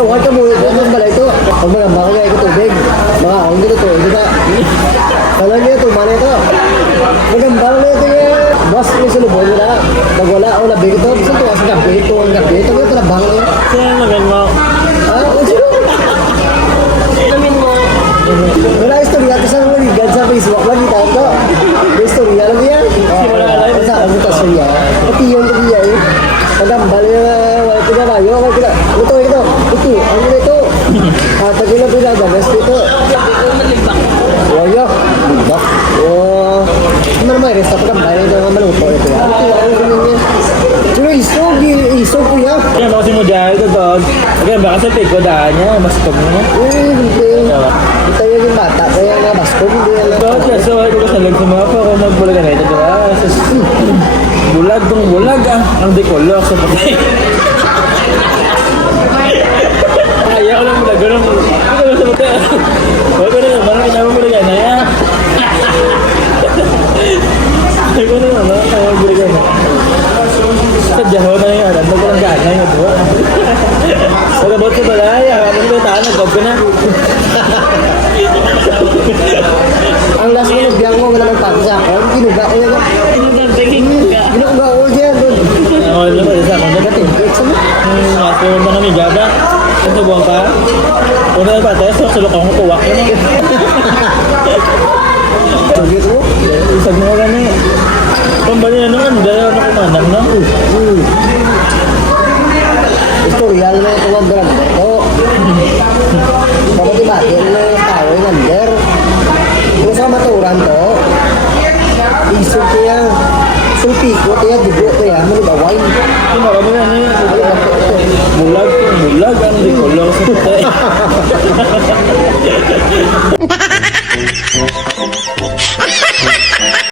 Huwag ka muna ito. Ang balay ito. Pag mga baka nga ito tubig. Mga akong dito to. Ito ka. Kala niyo ito. Mana ito. Magandang na ito nga. Bas ko sa lubon nila. Pag wala ako labing ito. Saan ito? Sa gabi ito. Ang gabi ito. Ito na bang niya. Saan naman mo? Ah, sino? Namin mo. Wala istorya. Ito sa mga ligan sa Facebook. Lagi tayo ito. May istorya lang yan. Sa ako ito sa iya. Pati yun ito iya eh. Magambal yung wala ito na kayo. Ito. Ito. Ano na ito? Pag yun ang pinagamas dito. Wala. Libak. Oh. Ano naman resta pa kang bayan ng maluto ito. Ano ito? Ano ganyan niya? Pero isog ko yan. Kaya mo kasi mo dyan ito dog. Kaya baka sa tiko daan niya. Mas ito mo niya. Hindi. Ito yung bata. Kaya nga basko. Hindi yan. Dog, so ito ka sa lag sa mga pa kung magbulagan na ito. Diba? Bulag tong bulag ah. Ang dekolok sa patay. Kaya ko lang bulag. Ganun sa patay. Huwag ko na naman. Ang kinamang bulagan na yan. Huwag ko na naman. Ang bulagan na. Sa jaho na yan. Ang ko lang gana yung ito. Huwag abot sa balay. Ako na yung taan. Nag-gog ko na. Ang last ko nagbiang mo. Wala nang pagsa. Ginuga ko yan. Ginuga ko dyan. Ako na naman. Isa ako na. Nagatingkit sa mo. Ako na kami gaba. Ito buwan ka. Una na ba ito? So, sulok ako kuwak ko na. Tugit mo. Isag mo ka na eh. Pambali na naman. Dahil ako kumanang na. Tutorial na ito ang brand ito. Bakit ibatin na yung tao yung under? Kung sa maturan to, isog ko yan. Sulpi ko, kaya dugo ko yan. Manibaway. Ito marami na na eh. Bulag. Ang di ko lang sa patay.